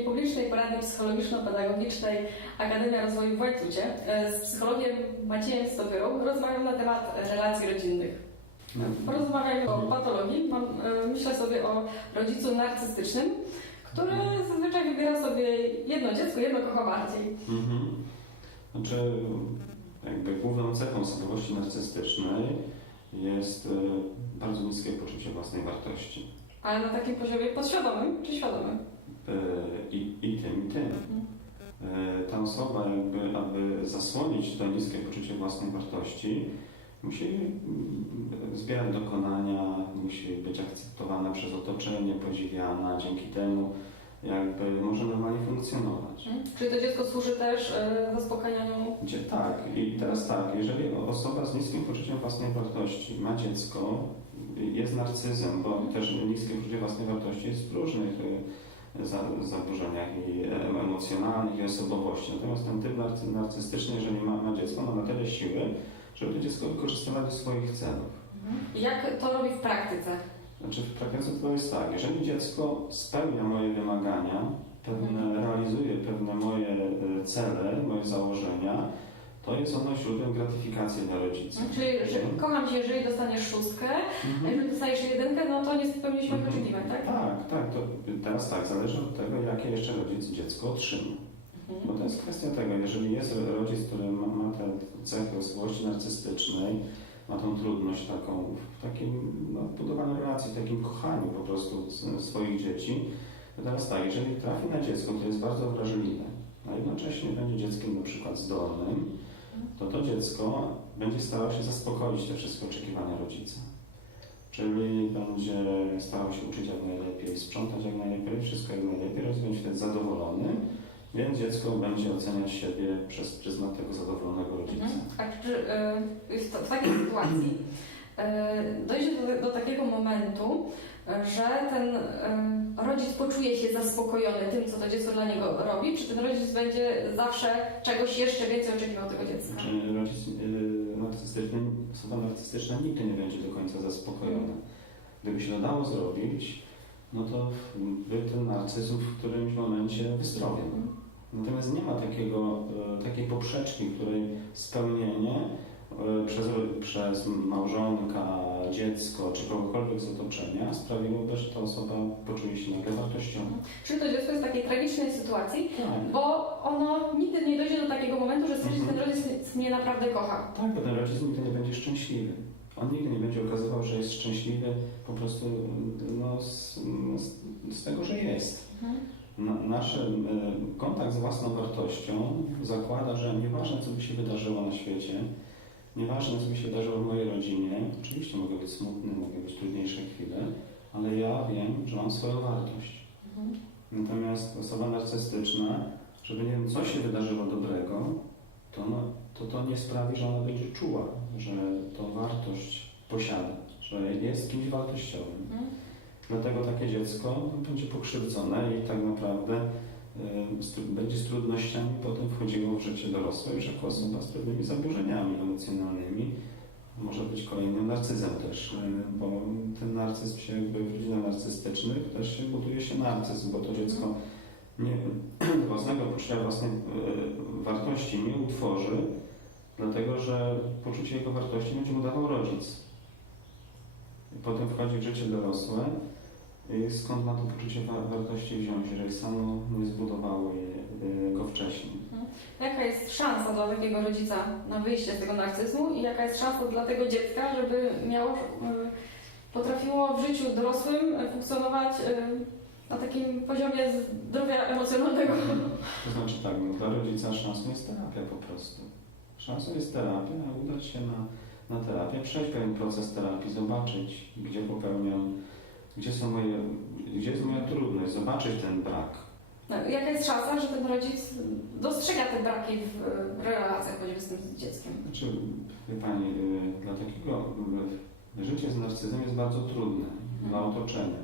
dzisiaj w niepublicznej poradni psychologiczno-pedagogicznej Akademia Rozwoju w Łańcucie e, z psychologiem Maciejem Stopyrą. Rozmawiam na temat relacji rodzinnych. Porozmawiajmy o patologii. Mam, e, myślę sobie o rodzicu narcystycznym, który zazwyczaj wybiera sobie jedno dziecko, jedno kocha bardziej. Mhm. Znaczy, jakby główną cechą osobowości narcystycznej jest e, bardzo niskie poczucie własnej wartości. Ale na takim poziomie podświadomym czy świadomym? E, I, i tym, i tym. E, Ta osoba, jakby, aby zasłonić to niskie poczucie własnej wartości, musi mm, zbierać dokonania, musi być akceptowana przez otoczenie, podziwiana, dzięki temu jakby może normalnie funkcjonować. Czyli to dziecko służy też e, zaspokajaniu Gdzie tak, i teraz tak, jeżeli osoba z niskim poczuciem własnej wartości ma dziecko, jest narcyzem, bo też niskie poczucie własnej wartości jest w różnych zaburzeniach i e, emocjonalnych i osobowości. Natomiast ten typ narcy- narcystyczny, jeżeli ma, ma dziecko, ma na tyle siły, żeby to dziecko wykorzystywać do swoich celów. Jak to robi w praktyce? Znaczy w praktyce to jest tak, jeżeli dziecko spełnia moje wymagania, pewne, realizuje pewne moje e, cele, moje założenia, to jest ono źródłem gratyfikacji dla rodzica. Czyli że kocham cię, jeżeli dostaniesz szóstkę, a Mhm. jeżeli dostaniesz jedynkę, no to nie spełniliśmy Mhm. oczekiwań, tak? Tak, tak. To teraz tak, zależy od tego, jakie jeszcze rodzic dziecko otrzyma. Bo to jest kwestia tego, jeżeli jest rodzic, który ma, ma te cechy osobowości narcystycznej, ma tą trudność taką w takim no, budowaniu relacji, w takim kochaniu po prostu swoich dzieci, to teraz tak, jeżeli trafi na dziecko, które jest bardzo wrażliwe, a jednocześnie będzie dzieckiem na przykład zdolnym, to to dziecko będzie starało się zaspokoić te wszystkie oczekiwania rodzica. Czyli będzie starał się uczyć jak najlepiej, sprzątać jak najlepiej, wszystko jak najlepiej, rodzic będzie wtedy zadowolony, więc dziecko będzie oceniać siebie przez pryzmat tego zadowolonego rodzica. Mhm. A czy e, w, takiej sytuacji e, dojdzie do, do takiego momentu, że ten e, rodzic poczuje się zaspokojony tym, co to dziecko dla niego robi, czy ten rodzic będzie zawsze czegoś jeszcze więcej oczekiwał tego dziecka? Znaczy rodzic yy, narcystyczny, osoba narcystyczna nigdy nie będzie do końca zaspokojona. Gdyby się to dało zrobić, no to by ten narcyzm w którymś momencie wyzdrowiał. Natomiast nie ma takiego, e, takiej poprzeczki, której spełnienie e, przez, przez małżonka, dziecko czy kogokolwiek z otoczenia sprawiłoby, że ta osoba poczuje się nagle wartościowa. Czy to dziecko jest w takiej tragicznej sytuacji, Tak. bo ono nigdy nie dojdzie do takiego momentu, że stwierdzi, że ten Mhm. rodzic mnie naprawdę kocha. Tak, bo ten rodzic nigdy nie będzie szczęśliwy. On nigdy nie będzie okazywał, że jest szczęśliwy po prostu no, z, z, tego, że jest. Na, nasz e, kontakt z własną wartością zakłada, że nieważne co by się wydarzyło na świecie, nieważne co by się wydarzyło w mojej rodzinie, oczywiście mogę być smutny, mogę być trudniejsze chwile, ale ja wiem, że mam swoją wartość. Natomiast osoba narcystyczna, żeby nie wiem, co się wydarzyło dobrego, to, no, to to nie sprawi, że ona będzie czuła, że tą wartość posiada, że jest kimś wartościowym. Dlatego takie dziecko będzie pokrzywdzone i tak naprawdę będzie z trudnościami potem wchodziło w życie dorosłe już jako osoba z pewnymi zaburzeniami emocjonalnymi. Może być kolejnym narcyzem też, y, bo ten narcyzm się jakby w rodzinach narcystycznych też się buduje się narcyzm, bo to dziecko nie, własnego poczucia własnej y, wartości nie utworzy, dlatego że poczucie jego wartości będzie mu dawał rodzic. Potem wchodzi w życie dorosłe skąd ma to poczucie wa- wartości wziąć, jeżeli samo nie zbudowało je, y, go wcześniej. Jaka jest szansa dla takiego rodzica na wyjście z tego narcyzmu i jaka jest szansa dla tego dziecka, żeby miało, y, potrafiło w życiu dorosłym y, funkcjonować y, na takim poziomie zdrowia emocjonalnego? To znaczy tak, no, dla rodzica szansą jest terapia po prostu. Szansą jest terapia, udać się na, na terapię, przejść pewien proces terapii, zobaczyć, gdzie popełniam, gdzie są moje, gdzie jest moja trudność, zobaczyć ten brak. No, jaka jest szansa, że ten rodzic dostrzega te braki w, relacjach choćby z tym dzieckiem? Znaczy, wie Pani, y, dla takiego życie z narcyzem jest bardzo trudne dla otoczenia.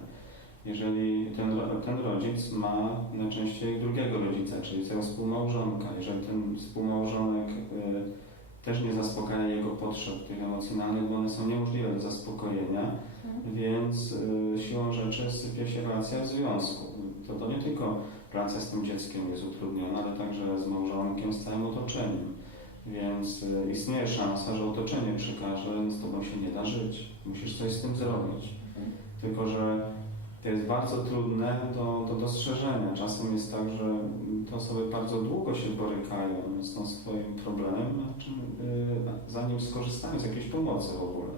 Jeżeli ten, ten rodzic ma najczęściej drugiego rodzica, czyli swojego współmałżonka, jeżeli ten współmałżonek y, też nie zaspokaja jego potrzeb tych emocjonalnych, bo one są niemożliwe do zaspokojenia, więc y, siłą rzeczy sypie się relacja w związku. To, to nie tylko relacja z tym dzieckiem jest utrudniona, ale także z małżonkiem, z całym otoczeniem. Więc y, istnieje szansa, że otoczenie przekaże, z tobą się nie da żyć. Musisz coś z tym zrobić. Tylko, że to jest bardzo trudne do, do dostrzeżenia. Czasem jest tak, że te osoby bardzo długo się borykają z tą swoim problemem, y, zanim skorzystają z jakiejś pomocy w ogóle.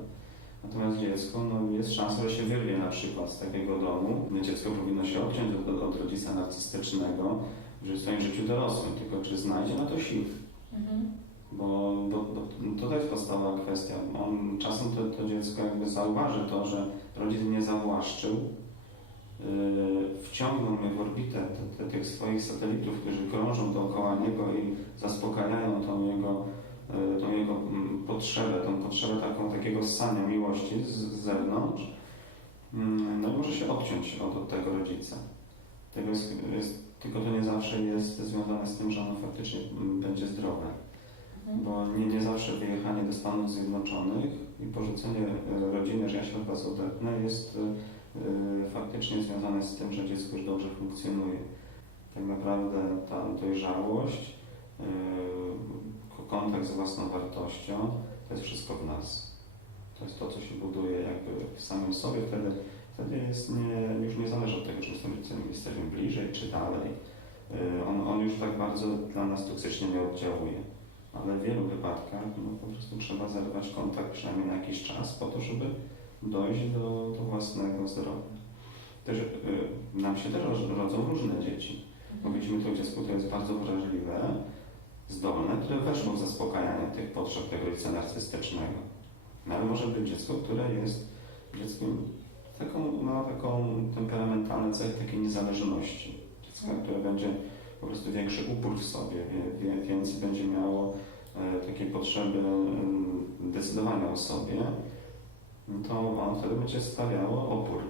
Natomiast dziecko, no, jest szansa, że się wyrwie na przykład z takiego domu. Dziecko powinno się odciąć od, od rodzica narcystycznego w swoim życiu dorosłym, tylko czy znajdzie na to sił. Mhm. Bo, bo, bo to jest podstawowa kwestia. On, czasem to, to dziecko jakby zauważy to, że rodzic nie zawłaszczył, yy, wciągnął mnie w orbitę te, te, tych swoich satelitów, którzy krążą dookoła niego i zaspokajają tą jego, tą jego mm, potrzebę, tą potrzebę taką, takiego ssania miłości z, zewnątrz. Mm, No może się odciąć od, od tego rodzica. Tego jest, jest, tylko to nie zawsze jest związane z tym, że ono faktycznie mm, będzie zdrowe Mhm. bo nie, nie zawsze wyjechanie do Stanów Zjednoczonych i porzucenie e, rodziny, że ja się od Was odetnę, jest e, e, faktycznie związane z tym, że dziecko już dobrze funkcjonuje. Tak naprawdę ta dojrzałość, e, kontakt z własną wartością, to jest wszystko w nas. To jest to, co się buduje jakby w samym sobie. Wtedy, wtedy jest nie, już nie zależy od tego, czy jesteśmy, jesteśmy bliżej, czy dalej. E, On, on już tak bardzo dla nas toksycznie nie oddziałuje ale w wielu wypadkach no, po prostu trzeba zerwać kontakt przynajmniej na jakiś czas po to, żeby dojść do, do własnego zdrowia. Też, y, nam się też ro- rodzą różne dzieci. Bo widzimy to dziecko, które jest bardzo wrażliwe, zdolne, które weszło w zaspokajanie tych potrzeb tego rodzica narcystycznego. No, ale może być dziecko, które jest dzieckiem taką, ma taką temperamentalną cechę takiej niezależności. Dziecko, które będzie po prostu większy upór w sobie, więcej będzie miało e, takiej potrzeby em, decydowania o sobie, to on wtedy będzie stawiało opór.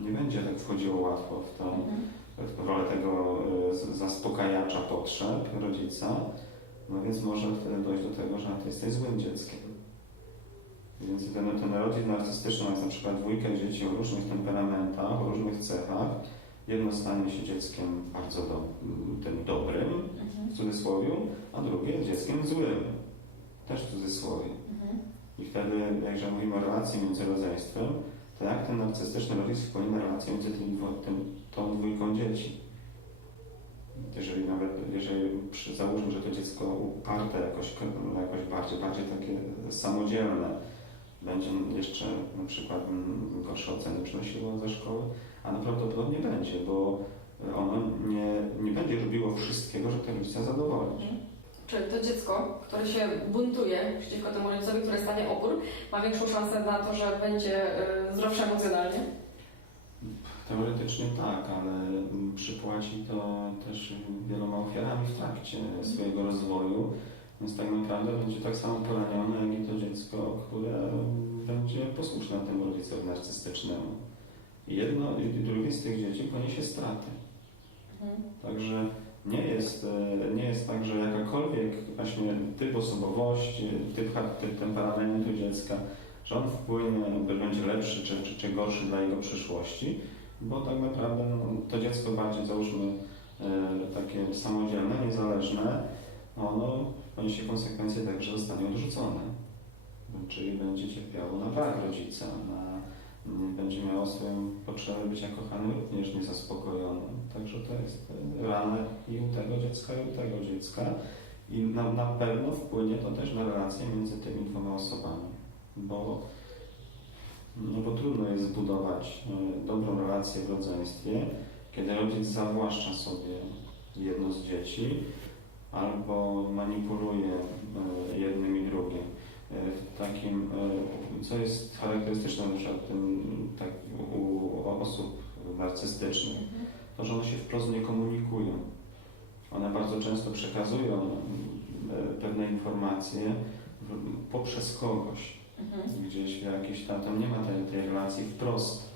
Nie będzie tak wchodziło łatwo w tą Mhm. W rolę tego e, zaspokajacza potrzeb rodzica, no więc może wtedy dojść do tego, że ty jesteś złym dzieckiem. Więc ten, ten rodzic narcystyczny ma na przykład dwójkę dzieci o różnych temperamentach, o różnych cechach. Jedno stanie się dzieckiem bardzo do, tym dobrym, Mhm. w cudzysłowie, a drugie dzieckiem złym, też w cudzysłowie. Mhm. I wtedy, jak mówimy o relacji między rodzeństwem, to jak ten narcystyczny rodzic wpłynie na relację między tym, dwo- tym, tą dwójką dzieci? Jeżeli nawet, jeżeli przy, załóżmy, że to dziecko uparte jakoś, jakoś bardziej, bardziej takie samodzielne, będzie jeszcze na przykład mm, gorsze oceny przynosiło ze szkoły, a prawdopodobnie będzie, bo ono nie, nie będzie robiło wszystkiego, żeby tego rodzica zadowolić. Czy to dziecko, które się buntuje przeciwko temu rodzicowi, które stanie opór, ma większą szansę na to, że będzie y, zdrowsze emocjonalnie? Teoretycznie tak, ale przypłaci to też wieloma ofiarami w trakcie swojego rozwoju, więc tak naprawdę będzie tak samo poranione, jak i to dziecko, które będzie posłuszne temu rodzicowi narcystycznemu. Jedno i drugie z tych dzieci poniesie straty. Mhm. Także nie jest, e, nie jest tak, że jakakolwiek właśnie typ osobowości, typ, typ temperamentu dziecka, że on wpłynie, będzie lepszy czy, czy, czy gorszy dla jego przyszłości, bo tak naprawdę no, to dziecko bardziej załóżmy e, takie samodzielne, niezależne, ono poniesie konsekwencje tak, że zostanie odrzucone. Czyli będzie cierpiało na brak rodzica, na, m, będzie miało swoją potrzebę bycia kochanym również niezaspokojoną. Także to jest rana i u tego dziecka, i u tego dziecka. I na, na pewno wpłynie to też na relacje między tymi dwoma osobami, bo, no bo trudno jest zbudować e, dobrą relację w rodzeństwie, kiedy rodzic zawłaszcza sobie jedno z dzieci albo manipuluje e, jednym i drugim. E, W takim, co jest charakterystyczne na przykład tak, u, osób narcystycznych. To, że one się wprost nie komunikują. One bardzo często przekazują e, pewne informacje poprzez kogoś, Mhm. gdzieś w jakiejś tam, tam nie ma tej, tej relacji wprost.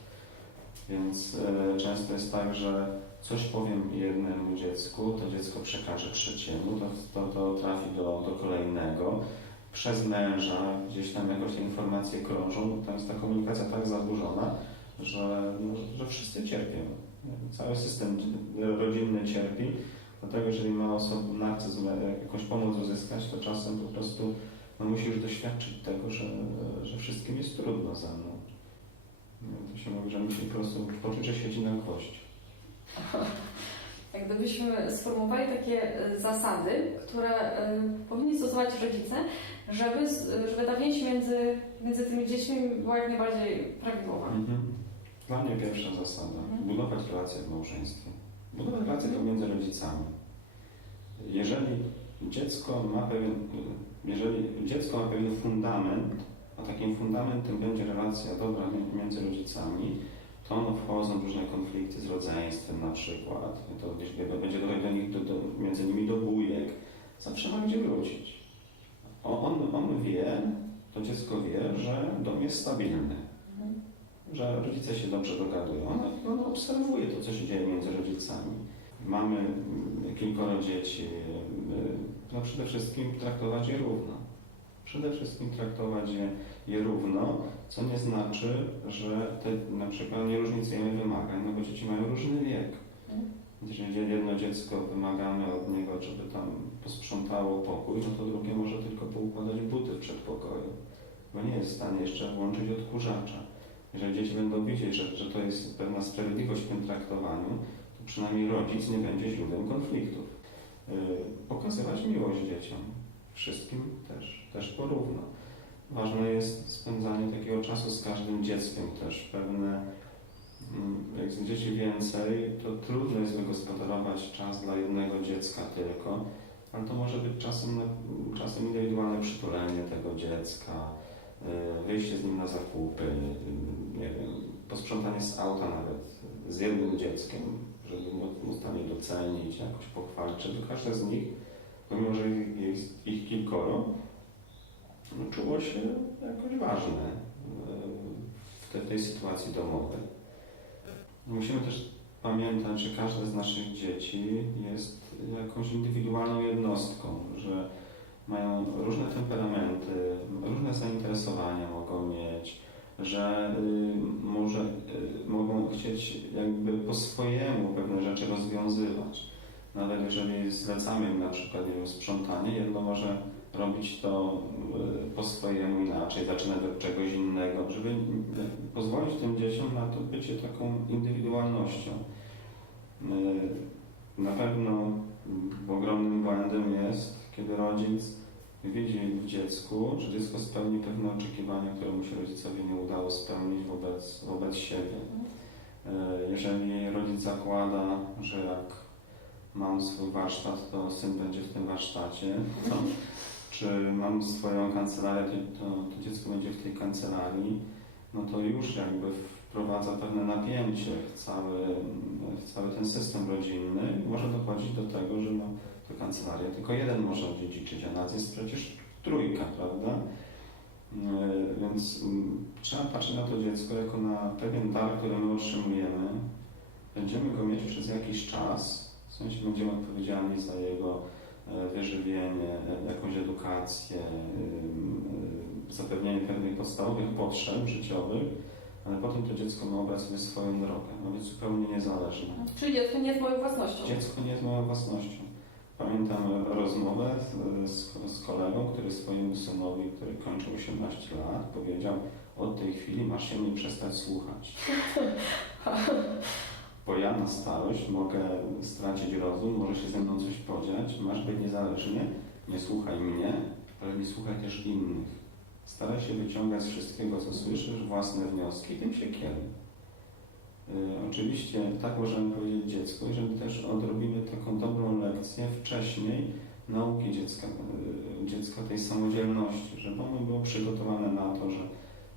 Więc e, często jest tak, że coś powiem jednemu dziecku, to dziecko przekaże trzeciemu, to, to, to trafi do, do kolejnego. Przez męża gdzieś tam jakoś te informacje krążą, tam jest ta komunikacja tak zaburzona, że, no, że wszyscy cierpią. Cały system rodzinny cierpi, dlatego jeżeli ma osoba narcyzm e, jakąś pomoc uzyskać, to czasem po prostu no, musi już doświadczyć tego, że, że wszystkim jest trudno ze mną. To się mówi, że musi po prostu poczuć, że siedzi na gwoździ. Jak gdybyśmy sformułowali takie e, zasady, które e, powinni stosować rodzice, żeby, żeby ta więź między, między tymi dziećmi była jak najbardziej prawidłowa. Mhm. Dla mnie pierwsza zasada. Mhm. Budować relacje w małżeństwie. Budować relacje pomiędzy rodzicami. Jeżeli dziecko ma pewien, jeżeli dziecko ma pewien fundament, a takim fundamentem będzie relacja dobra między rodzicami, to ono wchodzą różne konflikty z rodzeństwem na przykład. To gdzieś będzie dochodzić do nich, do, do, między nimi do bujek. Zawsze ma gdzie wrócić. On, on wie, to dziecko wie, że dom jest stabilny. Że rodzice się dobrze dogadują. Ona, ona obserwuje to, co się dzieje między rodzicami. Mamy mm, kilkoro dzieci. y, No przede wszystkim traktować je równo. Przede wszystkim traktować je, je równo, co nie znaczy, że te, na przykład nie różnicujemy wymagań, no bo dzieci mają różny wiek. Jeżeli jedno dziecko wymagamy od niego, żeby tam posprzątało pokój, no to drugie może tylko poukładać buty w przedpokoju, bo nie jest w stanie jeszcze włączyć odkurzacza. Jeżeli dzieci będą widzieć, że, że to jest pewna sprawiedliwość w tym traktowaniu, to przynajmniej rodzic nie będzie źródłem konfliktów. Yy, pokazywać miłość dzieciom, wszystkim też, też porówno. Ważne jest spędzanie takiego czasu z każdym dzieckiem też. Pewne, mm, jak jest dzieci więcej, to trudno jest wygospodarować czas dla jednego dziecka tylko, ale to może być czasem, czasem indywidualne przytulenie tego dziecka, y, wyjście z nim na zakupy, y, nie wiem, posprzątanie z auta nawet z jednym dzieckiem, żeby mu- mu stanie docenić, jakoś pochwalić, żeby każde z nich, pomimo że jest ich kilkoro, no, czuło się jakoś ważne y, w te, tej sytuacji domowej. Musimy też pamiętać, że każde z naszych dzieci jest jakąś indywidualną jednostką, że mają różne temperamenty, różne zainteresowania mogą mieć, że y, może, y, mogą chcieć jakby po swojemu pewne rzeczy rozwiązywać. Nawet jeżeli zlecamy im na przykład nie wiem, sprzątanie, jedno może robić to y, po swojemu inaczej, zaczynać od czegoś innego, żeby pozwolić tym dzieciom na to bycie taką indywidualnością. Na pewno ogromnym błędem jest, kiedy rodzic widzi w dziecku, że dziecko spełni pewne oczekiwania, które mu się rodzicowi nie udało spełnić wobec, wobec siebie. E, Jeżeli rodzic zakłada, że jak mam swój warsztat, to syn będzie w tym warsztacie, to, czy mam swoją kancelarię, to, to, to dziecko będzie w tej kancelarii, no to już jakby wprowadza pewne napięcie w cały, w cały ten system rodzinny i może dochodzić do tego, że no, to kancelaria tylko jeden może odziedziczyć, a nas jest przecież trójka, prawda? Yy, Więc mm, trzeba patrzeć na to dziecko jako na pewien dar, który my otrzymujemy. Będziemy go mieć przez jakiś czas, w sensie będziemy odpowiedzialni za jego e, wyżywienie, e, jakąś edukację, zapewnienie pewnych podstawowych potrzeb życiowych, ale potem to dziecko ma obrać sobie swoją drogę, ma być zupełnie niezależne. Czyli dziecko nie jest moją własnością. Dziecko nie jest moją własnością. Pamiętam rozmowę z, z, z kolegą, który swojemu synowi, który kończył 18 lat, powiedział: Od tej chwili masz się mnie przestać słuchać. Bo ja na starość mogę stracić rozum, może się ze mną coś podziać, masz być niezależnie, nie słuchaj mnie, ale nie słuchaj też innych. Staraj się wyciągać z wszystkiego, co słyszysz, własne wnioski tym się kieruj. Y, Oczywiście tak możemy powiedzieć dziecku, jeżeli też odrobimy taką dobrą lekcję wcześniej nauki dziecka, y, dziecka tej samodzielności, żeby ono było przygotowane na to, że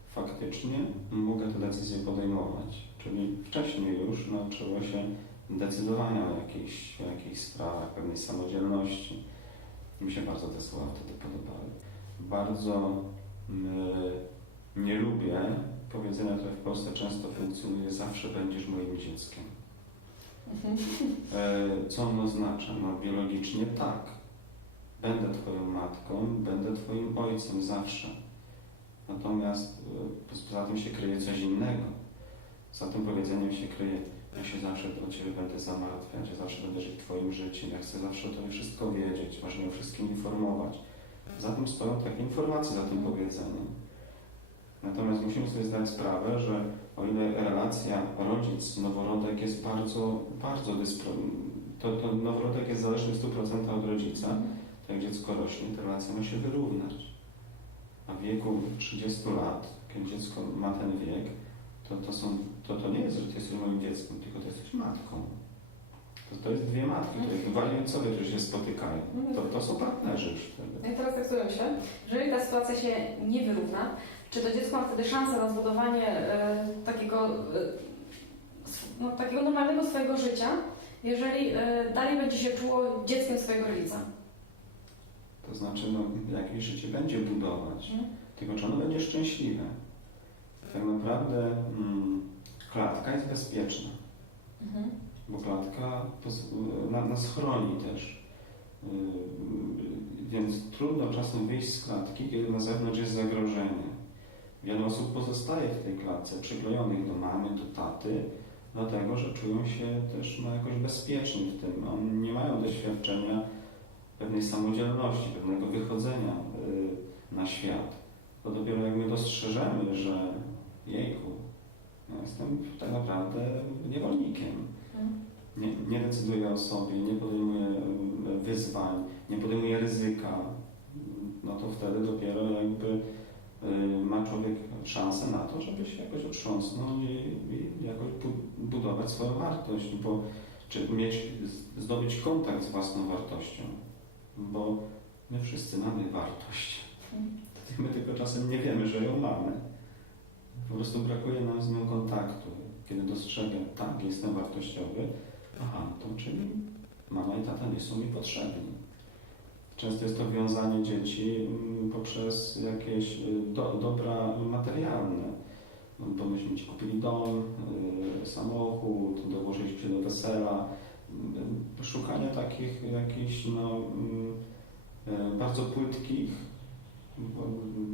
faktycznie mogę te decyzje podejmować. Czyli wcześniej już nauczyło się decydowania o jakichś, o jakichś sprawach, pewnej samodzielności. Mi się bardzo te słowa wtedy podobały. Bardzo y, nie lubię powiedzenia, które w Polsce często funkcjonuje, zawsze będziesz moim dzieckiem. Mhm. E, Co ono oznacza? No biologicznie tak. Będę Twoją matką, będę Twoim ojcem zawsze. Natomiast e, poza tym się kryje coś innego. Za tym powiedzeniem się kryje ja się zawsze o Ciebie będę zamartwiać, ja zawsze będę żyć Twoim życiem, ja chcę zawsze o Tobie wszystko wiedzieć, masz mnie o wszystkim informować. Za tym stoją takie informacje, za tym powiedzeniem. Natomiast musimy sobie zdać sprawę, że o ile relacja rodzic-noworodek jest bardzo, bardzo dyspro... To, to noworodek jest zależny w 100% od rodzica, to jak dziecko rośnie, ta relacja ma się wyrównać. A w wieku 30 lat, kiedy dziecko ma ten wiek, to, to, są, to, to nie jest, że ty jesteś moim dzieckiem, tylko ty jesteś matką. To, to jest dwie matki, to jak wariancowie, którzy się spotykają. To, to są partnerzy już wtedy. I teraz tak sobie myślę, jeżeli ta sytuacja się nie wyrówna, czy to dziecko ma wtedy szansę na zbudowanie e, takiego, e, no, takiego normalnego swojego życia, jeżeli e, dalej będzie się czuło dzieckiem swojego rodzica? To znaczy, no, jakieś życie będzie budować, Mhm. tylko czy ono będzie szczęśliwe. Tak naprawdę mm, klatka jest bezpieczna. Mhm. bo klatka nas chroni też. Yy, Więc trudno czasem wyjść z klatki, kiedy na zewnątrz jest zagrożenie. Wiele osób pozostaje w tej klatce, przyklejonych do mamy, do taty, dlatego że czują się też no, jakoś bezpieczni w tym. Oni nie mają doświadczenia pewnej samodzielności, pewnego wychodzenia yy, na świat. To dopiero jak my dostrzeżemy, że jejku, no jestem tak naprawdę niewolnikiem nie, nie decyduje o sobie, nie podejmuje e, wyzwań, nie podejmuje ryzyka, no to wtedy dopiero jakby ma człowiek szansę na to, żeby się jakoś otrząsnąć i, i jakoś bu- budować swoją wartość, bo czy mieć, zdobyć kontakt z własną wartością, bo my wszyscy mamy wartość. Mhm. My tylko czasem nie wiemy, że ją mamy. Po prostu brakuje nam z nią kontaktu. Kiedy dostrzegę, tak, jestem wartościowy, aha, to czyli mama i tata nie są mi potrzebni. Często jest to wiązanie dzieci mm, poprzez jakieś y, do, dobra materialne. No, bo myśmy ci kupili dom, y, samochód, dołożyliśmy się do wesela. Y, Szukanie takich jakichś no, mm, bardzo płytkich, bo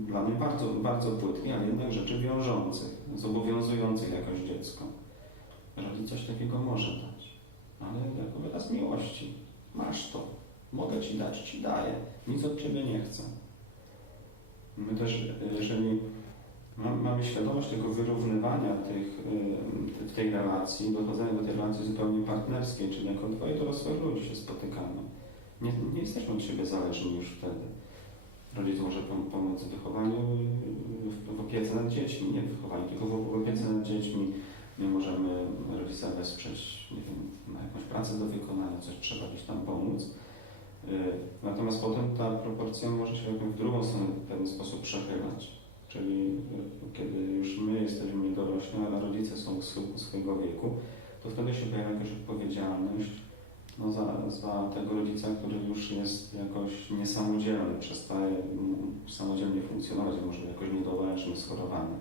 dla mnie bardzo, bardzo płytkich, ale jednak rzeczy wiążących, zobowiązujących jakoś dziecko. Rodzic coś takiego może dać, ale jako wyraz miłości. Masz to, mogę ci dać, ci daję, nic od ciebie nie chcę. My też, jeżeli ma- mamy świadomość tego wyrównywania tych, y, w tej relacji, dochodzenia do tej relacji zupełnie partnerskiej, czyli jako dwoje dorosłych ludzi się spotykamy. Nie, nie jesteśmy od siebie zależni już wtedy. Rodzic może pom- pomóc w wychowaniu, y, w, opiece nad dziećmi, nie w wychowaniu, tylko w opiece nad dziećmi. My możemy rodzica wesprzeć, nie wiem, ma jakąś pracę do wykonania, coś trzeba gdzieś tam pomóc. Y, Natomiast potem ta proporcja może się w drugą stronę w pewien sposób przechylać. Czyli y, kiedy już my jesteśmy dorośli, ale rodzice są swojego wieku, to wtedy się pojawia jakaś odpowiedzialność no, za, za tego rodzica, który już jest jakoś niesamodzielny, przestaje samodzielnie funkcjonować, a może jakoś niedoleczny, schorowany.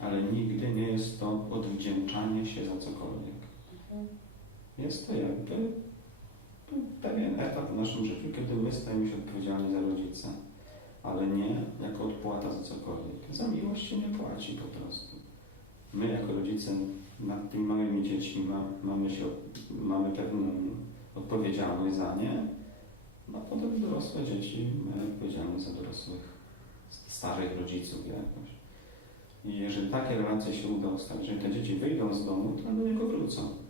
Ale nigdy nie jest to odwdzięczanie się za cokolwiek. Mhm. Jest to jakby pewien etap w naszym życiu, kiedy my stajemy się odpowiedzialni za rodzica, ale nie jako odpłata za cokolwiek. Za miłość się nie płaci po prostu. My jako rodzice nad tymi małymi dziećmi ma, mamy, się, mamy pewną odpowiedzialność za nie, no a potem dorosłe dzieci mają odpowiedzialność za dorosłych, starych rodziców jakoś. I jeżeli takie relacje się uda ustawić, jeżeli te dzieci wyjdą z domu, to do niego wrócą.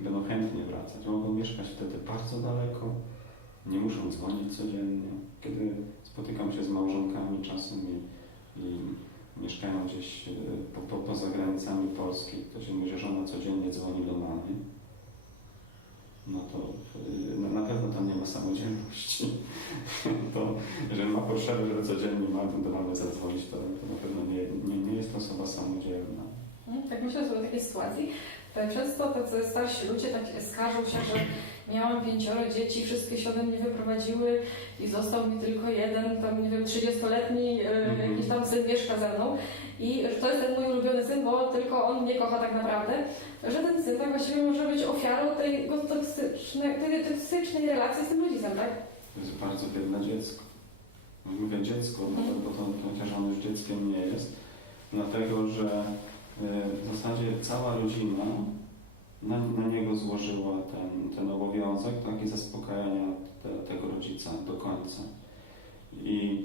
Będą chętnie wracać. Mogą mieszkać wtedy bardzo daleko, nie muszą dzwonić codziennie. Kiedy spotykam się z małżonkami czasem i, i mieszkają gdzieś e, po, po, poza granicami Polski, to się mówi, że żona codziennie dzwoni do mamy, no to y, na, na pewno tam nie ma samodzielności. to jeżeli ma potrzebę, żeby codziennie ma- do mamy zadzwonić, to, to na pewno nie, nie, nie jest osoba samodzielna. Mhm, Tak myślę sobie o takiej sytuacji. E, Często tacy starsi ludzie tak skarżą się, że miałam pięcioro dzieci, wszystkie się ode mnie wyprowadziły i został mi tylko jeden, tam nie wiem, 30-letni e, Mhm. jakiś tam syn mieszka ze mną i że to jest ten mój ulubiony syn, bo tylko on mnie kocha tak naprawdę, że ten syn tak właściwie może być ofiarą tej toksycznej, tej toksycznej relacji z tym rodzicem, tak? To jest bardzo biedne dziecko. Mówię dziecko, bo, bo to chociaż on już dzieckiem nie jest, dlatego że w zasadzie cała rodzina na, na niego złożyła ten, ten obowiązek, tak, i zaspokajania te, tego rodzica do końca. I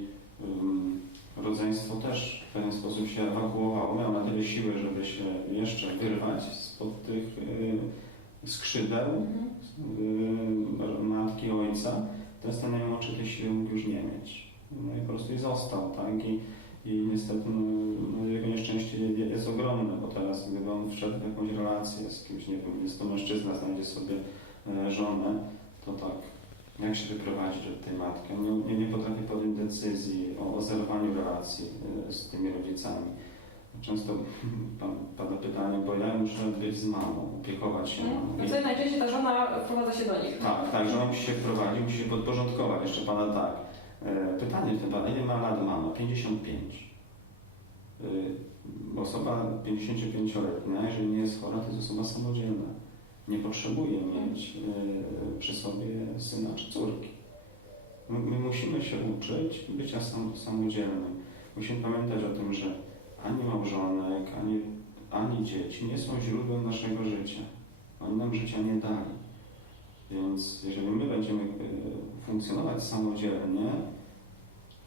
ym, rodzeństwo też w pewien sposób się ewakuowało, miało na tyle siły, żeby się jeszcze wyrwać spod tych y, skrzydeł Mhm. y, matki, ojca. Ten stan najmłodszy tej siły mógł już nie mieć. No i po prostu i został, tak? I, i niestety no, no, jego nieszczęście je- jest ogromne, bo teraz gdyby on wszedł w jakąś relację z kimś, nie wiem, jest to mężczyzna, znajdzie sobie e, żonę, to tak, jak się wyprowadzić od tej matki? On nie, nie, nie potrafi podjąć decyzji o, o zerwaniu relacji e, z tymi rodzicami. Często pada pytanie, bo ja muszę być z mamą, opiekować się mamą. No I- wtedy najczęściej ta żona wprowadza się do nich. tak, tak, że on musi się wprowadzić, musi się podporządkować. Jeszcze pada tak. E, Pytanie w tym ile ma lat mama? 55. E, Osoba 55-letnia, jeżeli nie jest chora, to jest osoba samodzielna. Nie potrzebuje mieć e, przy sobie syna czy córki. My, my musimy się uczyć bycia sam, samodzielnym. Musimy pamiętać o tym, że ani małżonek, ani, ani dzieci nie są źródłem naszego życia. Oni nam życia nie dali. Więc jeżeli my będziemy funkcjonować samodzielnie,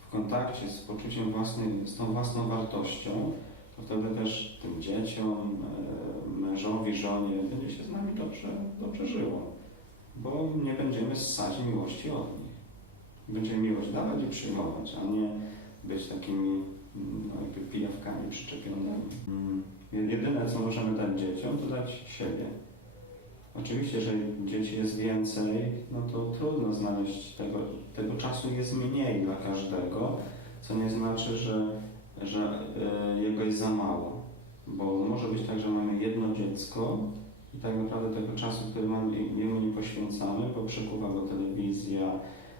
w kontakcie z poczuciem własnej, z tą własną wartością, to wtedy też tym dzieciom, e, mężowi, żonie będzie się z nami dobrze, dobrze żyło. Bo nie będziemy ssać miłości od nich. Będziemy miłość dawać i przyjmować, a nie być takimi mm, no, jakby pijawkami przyczepionymi. Mm. Jedyne, co możemy dać dzieciom, to dać siebie. Oczywiście, że dzieci jest więcej, no to trudno znaleźć tego, tego czasu jest mniej dla każdego, co nie znaczy, że, że e, jego jest za mało. Bo może być tak, że mamy jedno dziecko i tak naprawdę tego czasu, który mamy, jemu nie poświęcamy, bo przykuwa go telewizja,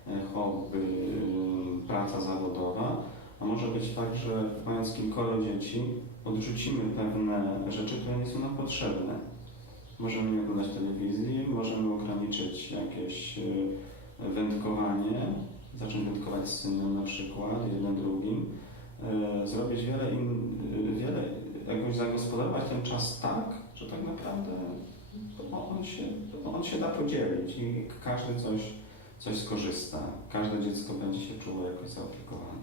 e, hobby, e, praca zawodowa. A może być tak, że mając kilkoro dzieci, odrzucimy pewne rzeczy, które nie są nam potrzebne. Możemy nie oglądać telewizji, możemy ograniczyć jakieś e, wędkowanie, zacząć wędkować z synem na przykład, jednym drugim, e, zrobić wiele, in, e, wiele, jakoś zagospodarować ten czas tak, że tak naprawdę on się, on się da podzielić i każdy coś, coś skorzysta. Każde dziecko będzie się czuło jakoś zaopiekowane.